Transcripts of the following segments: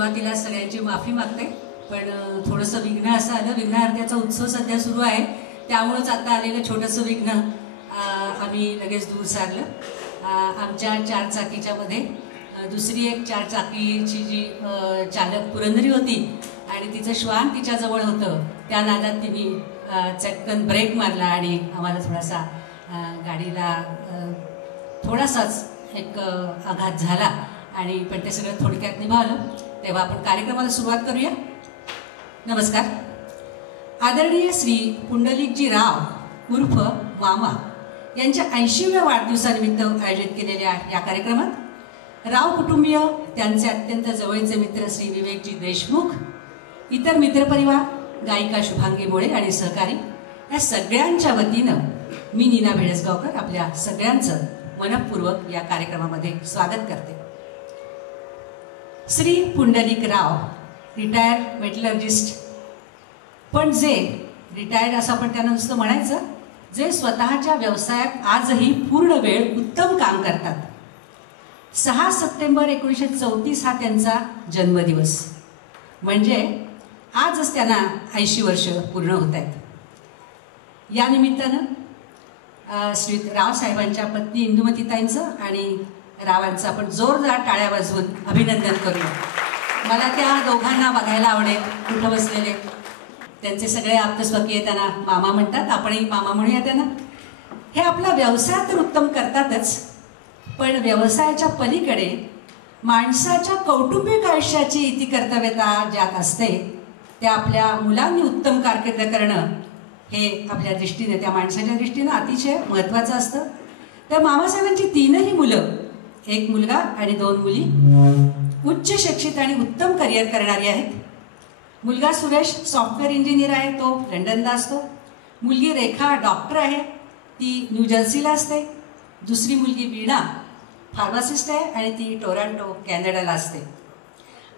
सुरुवातीला सगळ्यांची माफी मागते, पण थोडंसं विघ्न असं आलं. विघ्नहर्त्याचा उत्सव सध्या सुरू आहे, त्यामुळंच आता आलेलं छोटंसं विघ्न आम्ही लगेच दूर सारलं. आमच्या 4 चाकीच्यामध्ये दुसरी एक 4 चाकीची जी चालक पुरंदरी होती आणि तिचं श्वान तिच्याजवळ होतं, त्या नादात तिने चटकन ब्रेक मारला आणि आम्हाला थोडासा गाडीला थोडासाच एक आघात झाला आणि पण ते सगळं थोडक्यात निभावलं. तेव्हा आपण कार्यक्रमाला सुरुवात करूया. नमस्कार. आदरणीय श्री पुंडलिकजी राव उर्फ मामा यांच्या 80व्या वाढदिवसानिमित्त आयोजित केलेल्या या कार्यक्रमात राव कुटुंबीय, त्यांचे अत्यंत जवळचे मित्र श्री विवेकजी देशमुख, इतर मित्रपरिवार, गायिका शुभांगी मोळे आणि सहकारी या सगळ्यांच्या वतीनं मी नीना भेडसगावकर आपल्या सगळ्यांचं मनपूर्वक या कार्यक्रमामध्ये स्वागत करते. श्री पुंडलिक राव रिटायर्ड मेटलर्जिस्ट, पण जे रिटायर्ड असं आपण त्यांना नुसतं म्हणायचं, जे स्वतःच्या व्यवसायात आजही पूर्ण वेळ उत्तम काम करतात. 6 सप्टेंबर 1934 हा त्यांचा जन्मदिवस, म्हणजे आजच त्यांना 80 वर्ष पूर्ण होत आहेत. या निमित्तानं श्री रावसाहेबांच्या पत्नी इंदुमतीताईंचं आणि रावांचं आपण जोरदार टाळ्या वाजवून अभिनंदन करूया. मला त्या दोघांना बघायला आवडेल कुठं बसलेले. त्यांचे सगळे आप्तस्वकीय त्यांना मामा म्हणतात, आपणही मामा म्हणूया त्यांना. हे आपला व्यवसाय तर उत्तम करतातच, पण व्यवसायाच्या पलीकडे माणसाच्या कौटुंबिक आयुष्याची इति कर्तव्यता ज्यात असते, त्या आपल्या मुलांनी उत्तम कारकीर्द करणं हे आपल्या दृष्टीने, त्या माणसाच्या दृष्टीनं अतिशय महत्त्वाचं असतं. त्या मामासाहेबांची 3ही मुलं, एक मुलगा आणि 2 मुली, उच्च शिक्षित आणि उत्तम करिअर करणारी आहेत. मुलगा सुरेश सॉफ्टवेअर इंजिनियर आहे, तो लंडनला असतो. मुलगी रेखा डॉक्टर आहे, ती न्यू जर्सीला असते. दुसरी मुलगी वीणा फार्मासिस्ट आहे आणि ती टोरंटो कॅनडाला असते.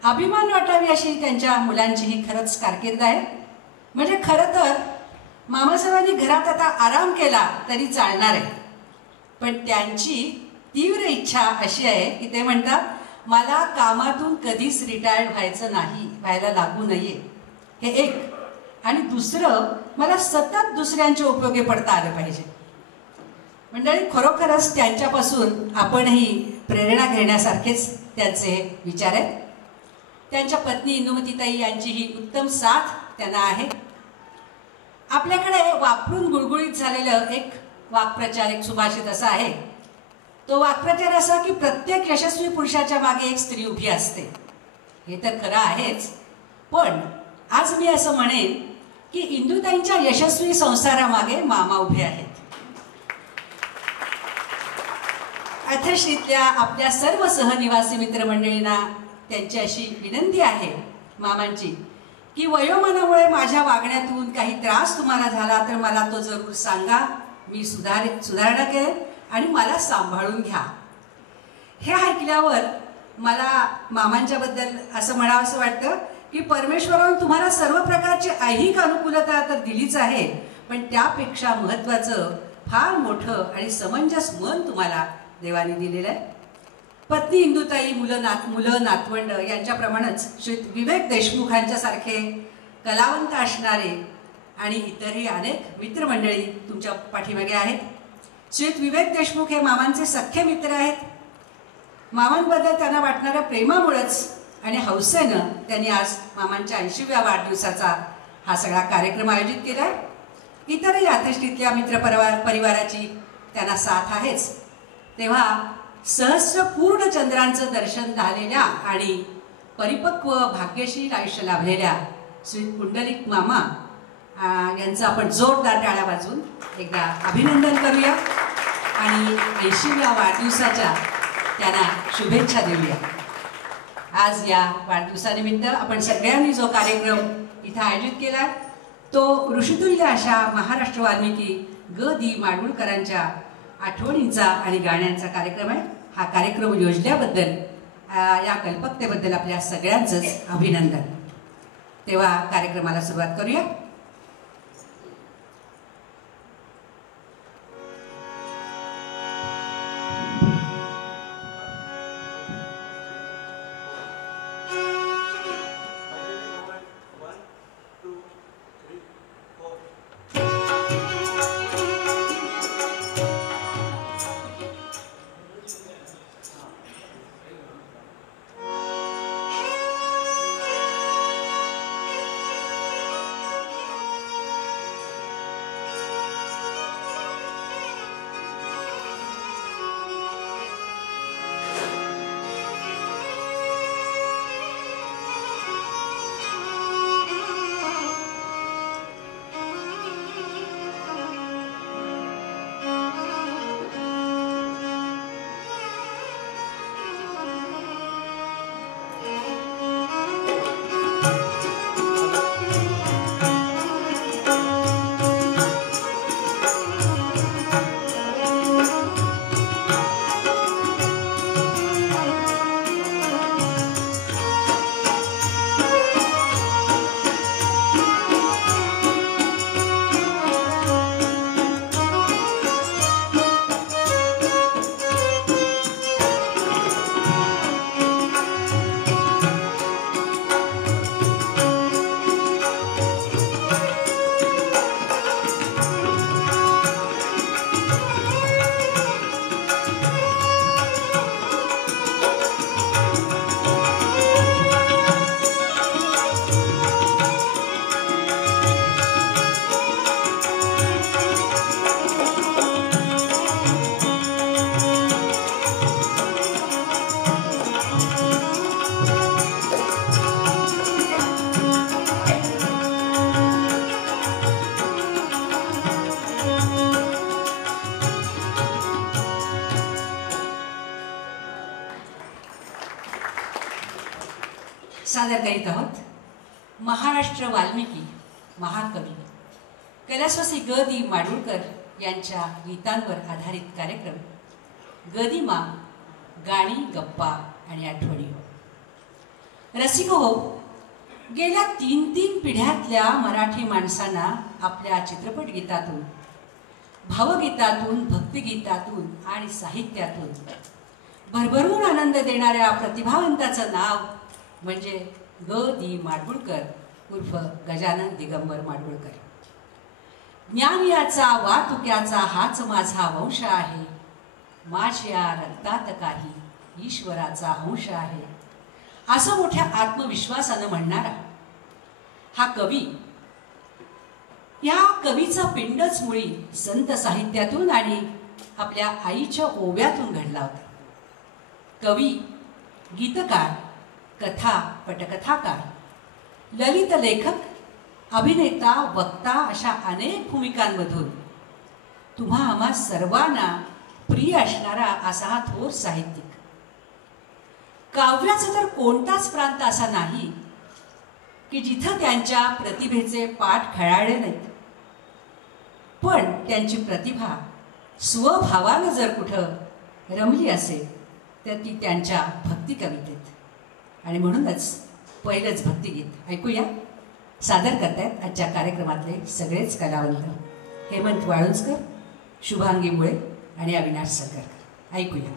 अभिमान वाटावी अशी त्यांच्या मुलांची ही खरंच कारकीर्द आहे. म्हणजे खरं तर मामासाहेबांनी घरात आता आराम केला तरी चालणार आहे, पण त्यांची तीव्र इच्छा अशी आहे की ते म्हणतात, मला कामातून कधीच रिटायर्ड व्हायला लागू नये, हे एक. आणि दुसरं, मला सतत दुसऱ्यांच्या उपयोगी पडता आलं पाहिजे. मंडळी, खरोखरच त्यांच्यापासून आपणही प्रेरणा घेण्यासारखेच त्यांचे विचार आहेत. त्यांच्या पत्नी इंदुमतीताई यांचीही उत्तम साथ त्यांना आहे. आपल्याकडे वापरून गुळगुळीत झालेलं एक वाक्प्रचार, एक सुभाषित असा आहे. तो वाक्प्रचार असा की प्रत्येक यशस्वी पुरुषाच्या मागे एक स्त्री उभी असते. हे तर खरं आहेच, पण आज मी असं म्हणेन की इंदुताईंच्या यशस्वी संसारामागे मामा उभे आहेत. अथर्शीतल्या आपल्या सर्व सहनिवासी मित्रमंडळींना त्यांची अशी विनंती आहे मामांची की वयोमानामुळे माझ्या वागण्यातून काही त्रास तुम्हाला झाला तर मला तो जरूर सांगा, मी सुधारणा करेन आणि मला सांभाळून घ्या. हे ऐकल्यावर मला मामांच्याबद्दल असं म्हणावं असं वाटतं की परमेश्वराने तुम्हाला सर्व प्रकारची ऐहिक अनुकूलता तर दिलीच आहे, पण त्यापेक्षा महत्त्वाचं फार मोठं आणि समंजस मन तुम्हाला देवाने दिलेलं आहे. पत्नी इंदुताई, मुलं नातवंड यांच्याप्रमाणेच श्री विवेक देशमुखांच्यासारखे कलावंत असणारे आणि इतरही अनेक मित्रमंडळी तुमच्या पाठीमागे आहेत. श्री विवेक देशमुख हे मामांचे सख्खे मित्र आहेत. मामांबद्दल त्यांना वाटणाऱ्या प्रेमामुळेच आणि हौसेनं त्यांनी आज मामांच्या 80व्या वाढदिवसाचा हा सगळा कार्यक्रम आयोजित केला आहे. इतरही अथर्शीतल्या परिवाराची त्यांना साथ आहेच. तेव्हा सहस्र पूर्ण चंद्रांचं दर्शन झालेल्या आणि परिपक्व भाग्यशील आयुष्य लाभलेल्या श्री पुंडलिक मामा यांचं आपण जोरदार टाळ्या वाजवून एकदा अभिनंदन करूया आणि 80व्या वाढदिवसाच्या त्यांना शुभेच्छा देऊया. आज या वाढदिवसानिमित्त आपण सगळ्यांनी जो कार्यक्रम इथं आयोजित केला तो ऋषितुल्य अशा महाराष्ट्र वाल्मिकी ग दि माडगुळकरांच्या आठवणींचा आणि गाण्यांचा कार्यक्रम आहे. हा कार्यक्रम योजल्याबद्दल, या कल्पकतेबद्दल आपल्या सगळ्यांचंच अभिनंदन. तेव्हा कार्यक्रमाला सुरुवात करूया. सादर करीत आहोत महाराष्ट्र वाल्मिकी महाकवी कैलासवासी ग दी माडगूळकर यांच्या गीतांवर आधारित कार्यक्रम गदिमा गाणी गप्पा आणि आठवणी. रसिको हो, गेल्या 3 पिढ्यातल्या मराठी माणसांना आपल्या चित्रपट गीतातून, भावगीतातून, भक्तिगीतातून आणि साहित्यातून भरभरून आनंद देणाऱ्या प्रतिभावंताचं नाव म्हणजे ग दी माडगूळकर उर्फ गजानन दिगंबर माडगूळकर. ज्ञान याचा वातुक्याचा हाच माझा वंश आहे, माझ्या रक्तात काही ईश्वराचा अंश आहे, असं मोठ्या आत्मविश्वासानं म्हणणारा हा कवी, या कवीचा पिंडच मुळी संत साहित्यातून आणि आपल्या आईच्या ओव्यातून घडला होता. कवी, गीतकार, कथा पटकथाकार, ललित लेखक, अभिनेता, वक्ता अशा अनेक भूमिकांमधून तुम्हा आम्हा सर्वांना प्रिय असणारा असा हा थोर साहित्यिक. काव्याचा तर कोणताच प्रांत असा नाही की जिथं त्यांच्या प्रतिभेचे पाठ खळाळले नाहीत, पण त्यांची प्रतिभा स्वभावानं जर कुठं रमली असेल तर ती त्यांच्या भक्ती कवितेत. आणि म्हणूनच पहिलंच भक्तिगीत ऐकूया. सादर करतायत आजच्या कार्यक्रमातले सगळेच कलावंत हेमंत वाळुंजकर, शुभांगी मुळे आणि अविनाश सरकारकर. ऐकूया.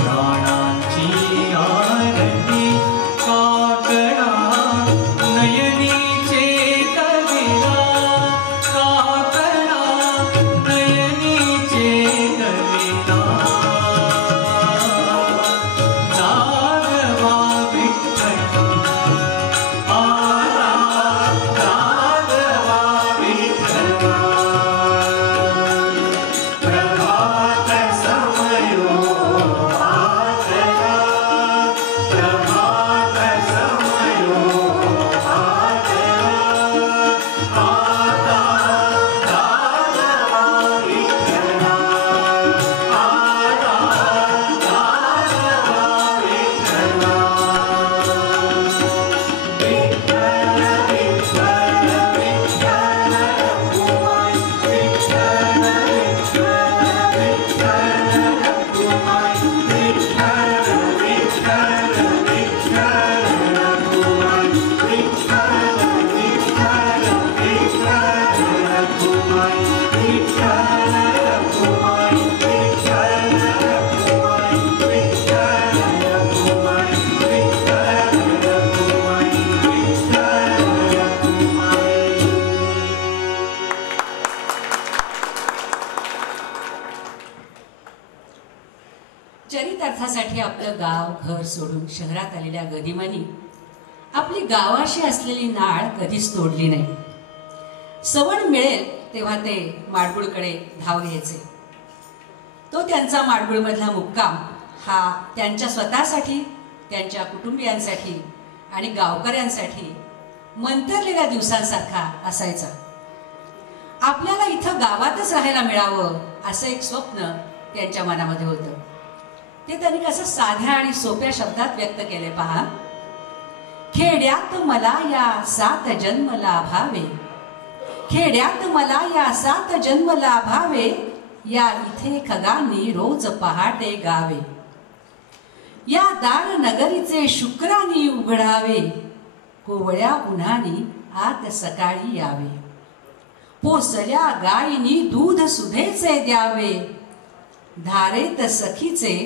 प्राणांची आरती काकडा घर सोडून शहरात आलेल्या गदिमांनी आपली गावाशी असलेली नाळ कधीच तोडली नाही. सवड मिळेल तेव्हा ते माडगुळकडे धाव घ्यायचे. तो त्यांचा माडगुळमधला मुक्काम हा त्यांच्या स्वतःसाठी, त्यांच्या कुटुंबियांसाठी आणि गावकऱ्यांसाठी मंतरलेल्या दिवसांसारखा असायचा. आपल्याला इथं गावातच राहायला मिळावं असं एक स्वप्न त्यांच्या मनामध्ये होतं. ते त्यांनी कसं साध्या आणि सोप्या शब्दात व्यक्त केले पहा. खेड्यात मला या 7 जन्म लाभावे, खेड्यात मला या 7 जन्म लाभावे, या इथे खगांनी रोज पहाटे गावे, या दार नगरीचे शुक्रानी उघडावे, कोवळ्या उन्हानी आत सकाळी यावे, पोसल्या गायीनी दूध सुधेचे द्यावे, धारेत सखीचे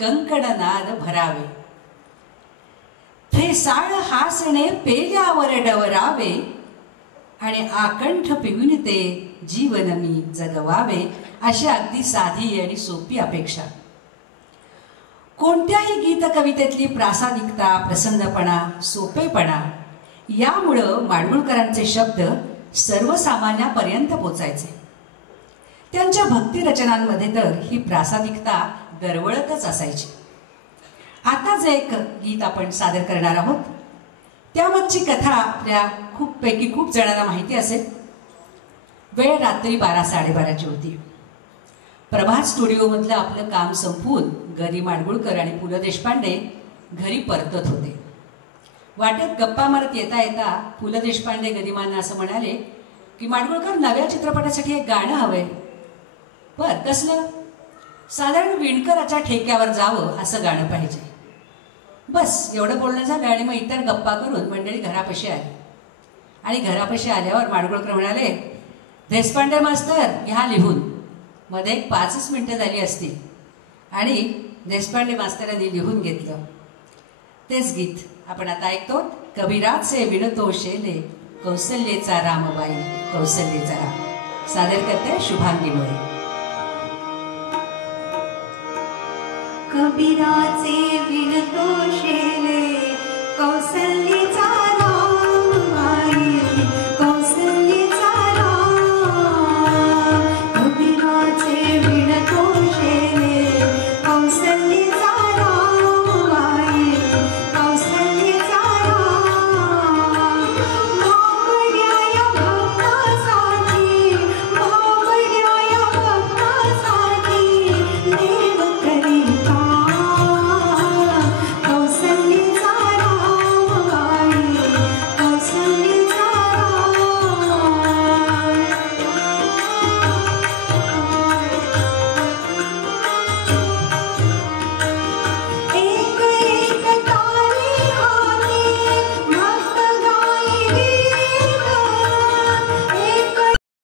कंकणनाद भरावे, फेसाळ हासणे पेल्यावर डवरावे, आणि आकंठ पिऊन ते जीवन मी जगवावे. अशी अगदी साधी आणि सोपी अपेक्षा. कोणत्याही गीत कवितेतली प्रासादिकता, प्रसन्नपणा, सोपेपणा यामुळं माडगुळकरांचे शब्द सर्वसामान्यापर्यंत पोचायचे. त्यांच्या भक्ती रचनांमध्ये तर ही प्रासादिकता दरवळतच असायची. आता जे एक गीत आपण सादर करणार आहोत त्यामागची कथा आपल्या खूप जणांना माहिती असेल. वेळ रात्री 12-12:30ची होती. प्रभात स्टुडिओमधलं आपलं काम संपवून गदी माडगुळकर आणि पु ल देशपांडे घरी परतत होते. वाटेत गप्पा मारत येता येता पु ल देशपांडे गदिमांना असं म्हणाले की माडगुळकर, नव्या चित्रपटासाठी एक गाणं हवंय. बर, कसलं? साधारण विणकराच्या ठेक्यावर जावं असं गाणं पाहिजे. बस एवढं बोलणं झालं आणि मग इतर गप्पा करून मंडळी घरापाशी आली. आणि घरापाशी आल्यावर माडगुळकर म्हणाले, देशपांडे मास्तर घ्या लिहून. मध्ये 5 मिनिटं झाली असतील आणि देशपांडे मास्तरांनी लिहून घेतलं. तेच गीत आपण आता ऐकतो. कबीराचे विणतो शेले, कौसल्येचा रामबाई, कौसल्येचा राम. सादर करते शुभांगी मोरे. कबीराचे विणतो शेले,